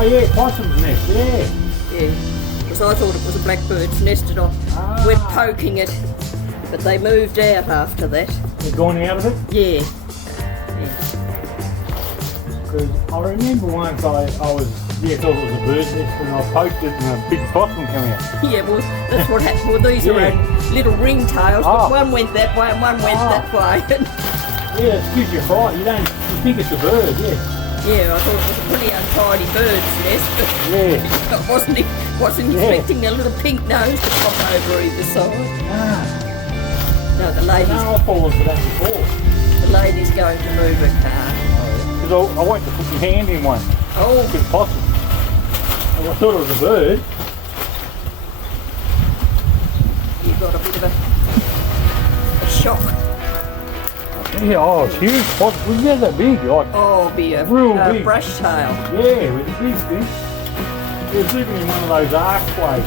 Oh yeah, possum's nest, yeah. Yeah, because I thought it was a blackbird's nest and I went poking it, but they moved out after that. They're gone out of it? Yeah. Because I remember once I thought it was a bird's nest and I poked it and a big possum came out. Yeah, well, that's what happened. Well, these are little ringtails, but one went that way and one went that way. Yeah, it gives you a fright. You think it's a bird, yeah. Yeah, I thought it was a pretty untidy bird's nest, but I wasn't expecting a little pink nose to pop over either side. No, the lady's... No, I've fallen for that before. The lady's going to move her car. Because I went to put my hand in one. Oh. With a possum. And I thought it was a bird. You got a bit of a shock. Yeah, oh, it's huge. Possum. It's not that big. Like, be a real big. brush tail. Yeah, with a big thing. It was living in one of those archways.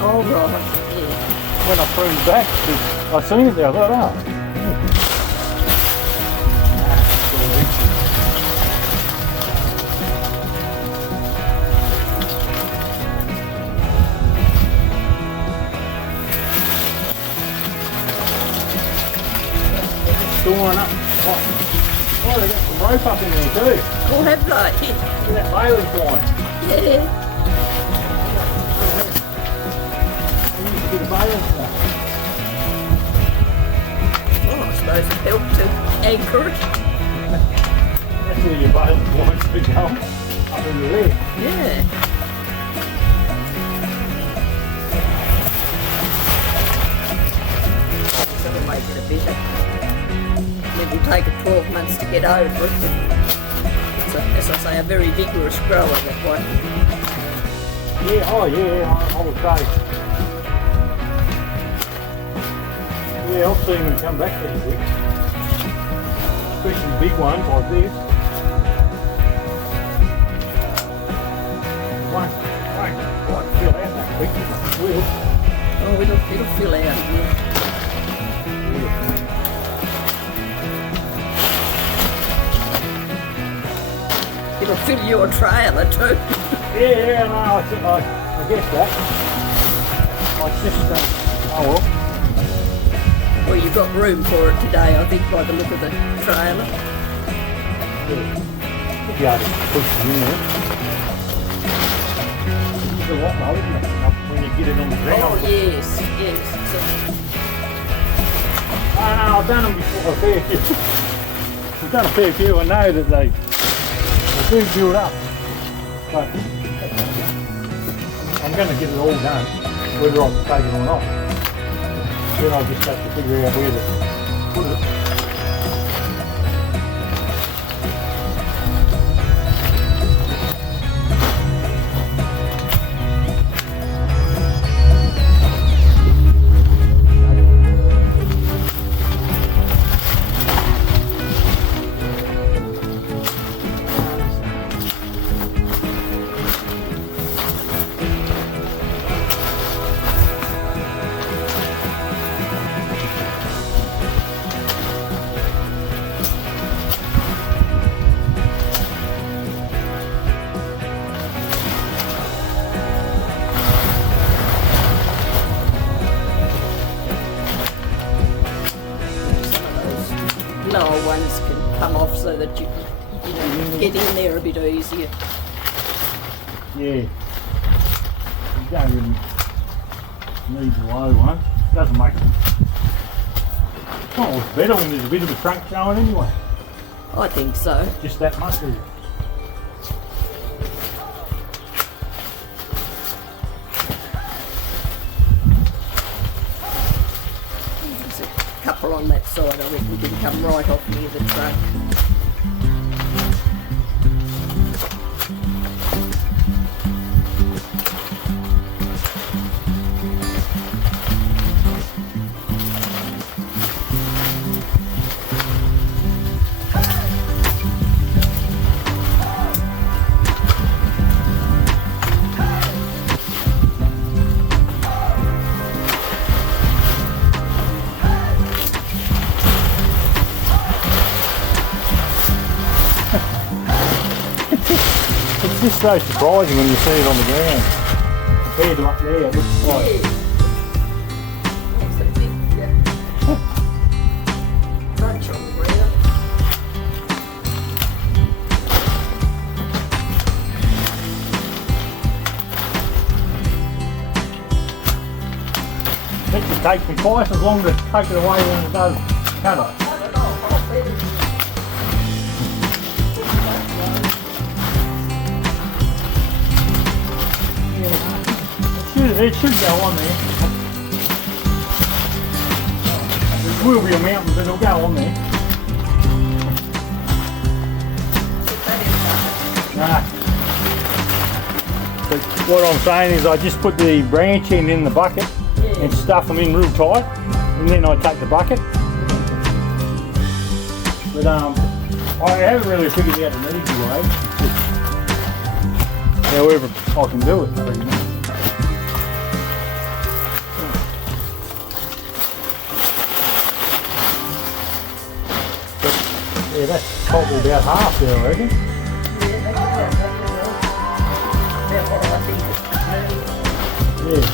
Oh, right. Yeah. When I pruned back, I seen it there. I thought, oh. Storing up. Oh, they got some rope up in there too. Oh, have they? Look at that baling point. Yeah. I used to get a baling point. Well, I suppose it helped to anchor it. That's where your baling points to go. Up in the leg. Yeah. That'll make it a better. It will take it 12 months to get over it. It's, as I say, a very vigorous grower, that one. Yeah, oh yeah, I would say. Yeah, I've seen them come back pretty quick. Especially big ones like this. Won't quite fill out that quick, but it will. Oh, it'll fill out again. It'll fill your trailer too. Yeah, no, I guess that. I just, oh well. Well, you've got room for it today, I think, by the look of the trailer. Yeah. Should be able to push it in there. It's a lot though, isn't it? When you get it on the ground. Oh, yes, yes. Oh no, I've done them before, a fair few. I've done a fair few, I know that they do build up. But I'm going to get it all done, whether I can take it or not. Then I'll just have to figure out where to put it. you can get in there a bit easier. Yeah. You don't even need the low one. It doesn't make it. Oh, it's better when there's a bit of a trunk showing anyway. I think so. Just that much of it. There's a couple on that side, I reckon, can come right off near the truck. It's just so surprising when you see it on the ground. Compared to up there, it looks like... That's a big bunch on the ground. It takes me twice as long to take it away than it does cut it. I don't know, I'll bet it. It should go on there. There will be a mountain, but it'll go on there. Nah. But what I'm saying is I just put the branch end in the bucket and stuff them in real tight, and then I take the bucket. But I haven't really figured out an easy way. However I can do it pretty much. Yeah, that's probably about half there, I reckon. Yeah, that's what I think. Yeah.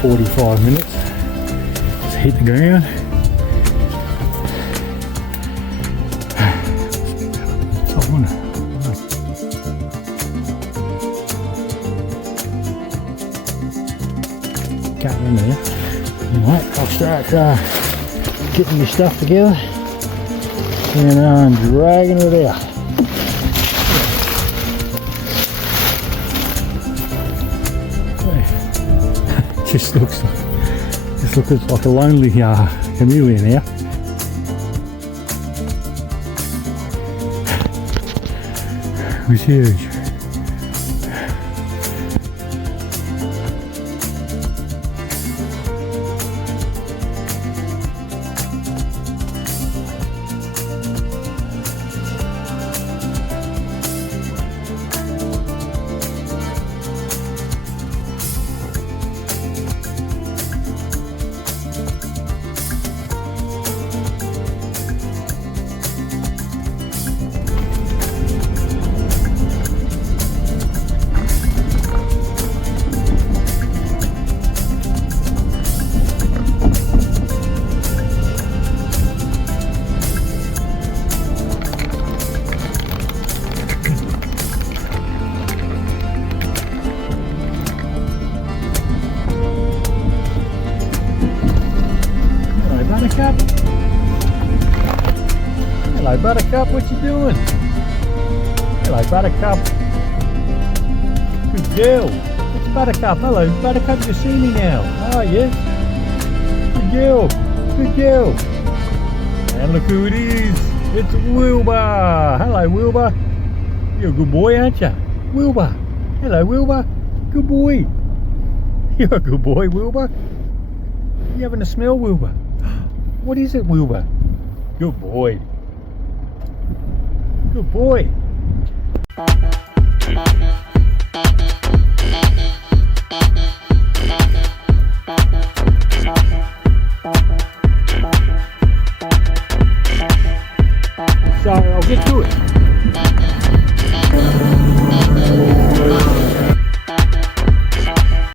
45 minutes. Just hit the ground. Top one. Can't run there. Right, I'll start getting my stuff together and I'm dragging it out. Just looks like a lonely camellia now. It was huge. Buttercup. Hello Buttercup, what you doing? Hello Buttercup. Good girl. It's Buttercup. Hello Buttercup, you see me now. Oh yeah. Good girl. Good girl. And look who it is. It's Wilbur. Hello Wilbur. You're a good boy, aren't you? Wilbur. Hello Wilbur. Good boy. You're a good boy, Wilbur. You having a smell, Wilbur? What is it, Wilbur? Good boy. Good boy.